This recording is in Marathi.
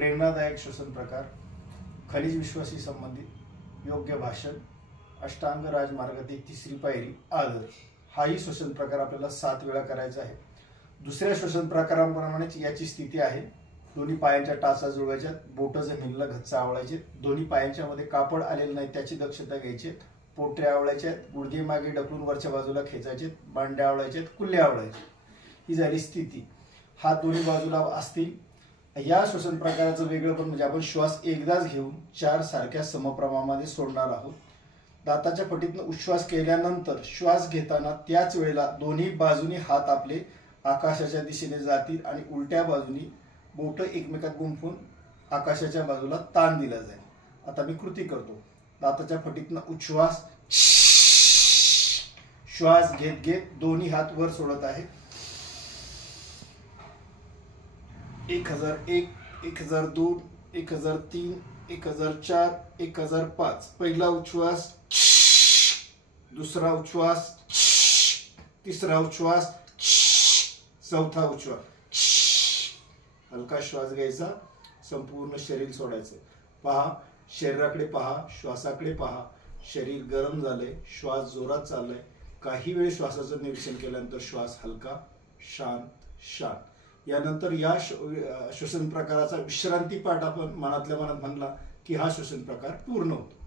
प्रेरणादायक श्वसन प्रकार, खनिज विश्वाशी संबंधित, योग्य भाषण, अष्टांग राजमार्गातील तिसरी पायरी, आदर, हाही श्वसन प्रकार आपल्याला 7 वेळा करायचा आहे। दुसऱ्या श्वसन प्रकारांप्रमाणेच याची स्थिती आहे। दोन्ही पायांच्या टाचा जुळवायच्या, बोट जमिनीला घच्च आवळायचे, दोन्ही पायांच्या मध्ये कापड आलेलं नाही त्याची दक्षता घ्यायची, पोटे आवळायचे, गुडघे मागे ढकलून वरच्या बाजूला खेचायचे, बांड्या आवळायचे, कुल्ले आवळायचे। ही झाली स्थिती। हात दोन्ही बाजूला असतील। या श्वसन प्रकाराचं वेगळेपण म्हणजे आपण श्वास एकदाच घेऊन 4 सारख्या समप्रमाणामध्ये सोडणार आहोत। दाताच्या फटीतून उच्छ्वास केल्यानंतर श्वास घेताना त्याच वेळेला दोन्ही बाजूनी हात आपले आकाशाच्या दिशेने जातील आणि उलट्या बाजूनी बोट एकमेकात गुंफून आकाशाच्या बाजूला ताण दिला जाईल। आता मी कृती करतो। दाताच्या फटीतून उच्छ्वास, श्वास घेत घेत दोन्ही हात वर सोडत आहे। 1001, 1002, 1003, 1004, 1005। पहिला उच्छ्वास, दुसरा उच्छ्वास, तिसरा उच्छ्वास, चौथा उच्छ्वास। हलका श्वास घ्यायचा, संपूर्ण शरीर सोडायचं। पहा, शरीराकडे पहा, श्वासाकडे पहा। शरीर गरम झालंय, श्वास जोरात चाललाय। काही वेळ श्वासाचं निरीक्षण केल्यानंतर श्वास हलका, शांत, शांत। यानंतर या श्वसन प्रकाराचा विश्रांती पाठ आपण मनातल्या मनात म्हणला की हा श्वसन प्रकार पूर्ण होतो।